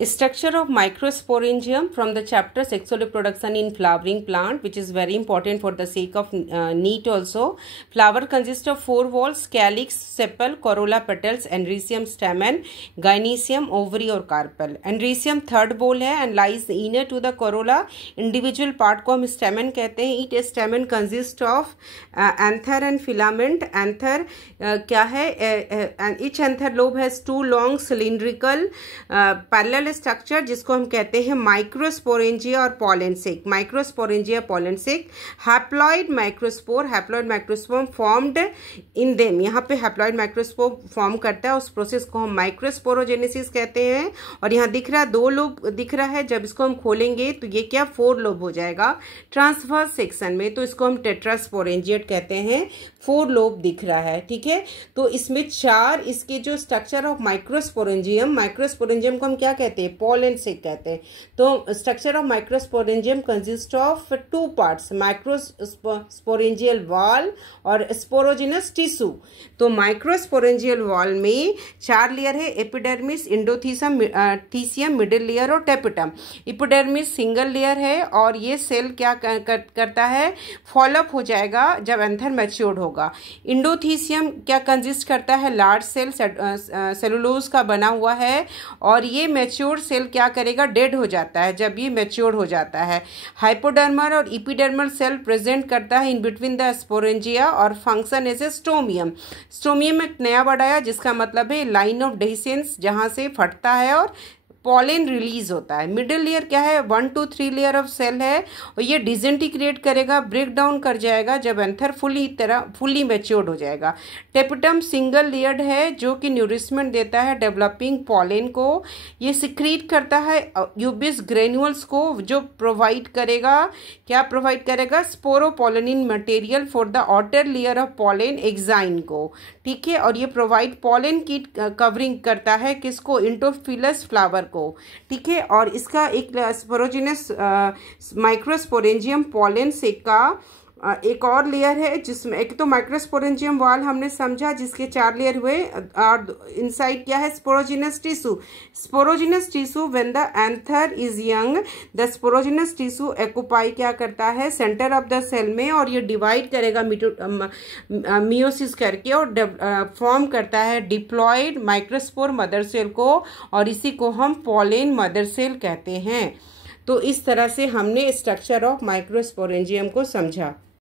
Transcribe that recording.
Structure of microsporangium from the chapter sexual reproduction in flowering plant, which is very important for the sake of NEET also. Flower consists of 4 valves: calyx, sepal, corolla, petals, androecium, stamen, gynoecium, ovary और carpel. Androecium third bole है and lies inner to the corolla. Individual part को हम stamen कहते हैं. Each stamen consists of anther and filament. Anther क्या है? Each anther lobe has 2 long cylindrical parallel structure जिसको हम कहते हैं माइक्रोस्पोरेंजिया और pollen sac. Microsporangia pollen sac. Haploid microspore formed in them. यहाँ पे हैप्लॉइड माइक्रोस्पोर फॉर्म करता है, उस प्रोसेस को हम माइक्रोस्पोरोजेनेसिस कहते हैं. और यहाँ दिख रहा है 2 लोब दिख रहा है. जब इसको हम खोलेंगे तो ये क्या 4 लोब हो जाएगा ट्रांसवर्स सेक्शन में, तो इसको हम टेट्रास्पोरेंजिएट कहते हैं. 4 लोब दिख रहा है. ठीक है, तो इसमें 4 इसके जो स्ट्रक्चर ऑफ माइक्रोस्पोरेंजियम को हम क्या कहते हैं? पॉलेंसिक कहते हैं. तो structure of microsporangium consist of 2 parts, microsporangial wall और स्पोरोजिनस टिश्यू. तो माइक्रोस्पोरेंजियल वॉल में 4 लेयर है: एपिडर्मिस, इंडोथीसियम, मिडिल लेयर और टेपिटम. एपिडर्मिस सिंगल लेयर है और ये सेल क्या करता है? फॉलोअप हो जाएगा जब एंथर मैच्योर्ड होगा. इंडोथीसियम क्या कंसिस्ट करता है? लार्ज सेल सेलुलोज का बना हुआ है और ये मैच्योर्ड सेल क्या करेगा? डेड हो जाता है जब ये मैच्योर हो जाता है. हाइपोडर्मल और इपिडर्मल सेल प्रेजेंट करता है इन बिटवीन द स्पोरेंजिया और function as a stomium. Stomium एक नया वर्ड आया जिसका मतलब है लाइन ऑफ डेहिसेंस, जहां से फटता है और पॉलन रिलीज होता है. मिडिल लेयर क्या है? 1 to 3 लेयर ऑफ सेल है और ये डिसइंटीग्रेट करेगा, ब्रेक डाउन कर जाएगा जब एंथर फुली मैच्योर्ड हो जाएगा. टेपिटम सिंगल लेयर्ड है जो कि न्यूरिशमेंट देता है डेवलपिंग पॉलन को. ये सिक्रीट करता है यूबिस ग्रेन्यूल्स को जो प्रोवाइड करेगा, क्या प्रोवाइड करेगा? Sporopollenin material for the outer layer of pollen exine को. ठीक है, और ये प्रोवाइड पॉलन की कवरिंग करता है किसको? इंटोफिलस फ्लावर को. ठीक है, और इसका एक स्पोरोजिनस माइक्रोस्पोरेंजियम पॉलेंसिक का एक और लेयर है जिसमें एक तो माइक्रोस्पोरेंजियम वॉल हमने समझा जिसके 4 लेयर हुए और इनसाइड क्या है? Sporogenous tissue. Sporogenous tissue when the anther is young the sporogenous tissue occupy क्या करता है? सेंटर ऑफ द सेल में, और ये डिवाइड करेगा मियोसिस करके और फॉर्म करता है डिप्लॉयड माइक्रोस्पोर मदर सेल को, और इसी को हम पॉलन मदर सेल कहते हैं. तो इस तरह से हमने स्ट्रक्चर ऑफ माइक्रोस्पोरेंजियम को समझा.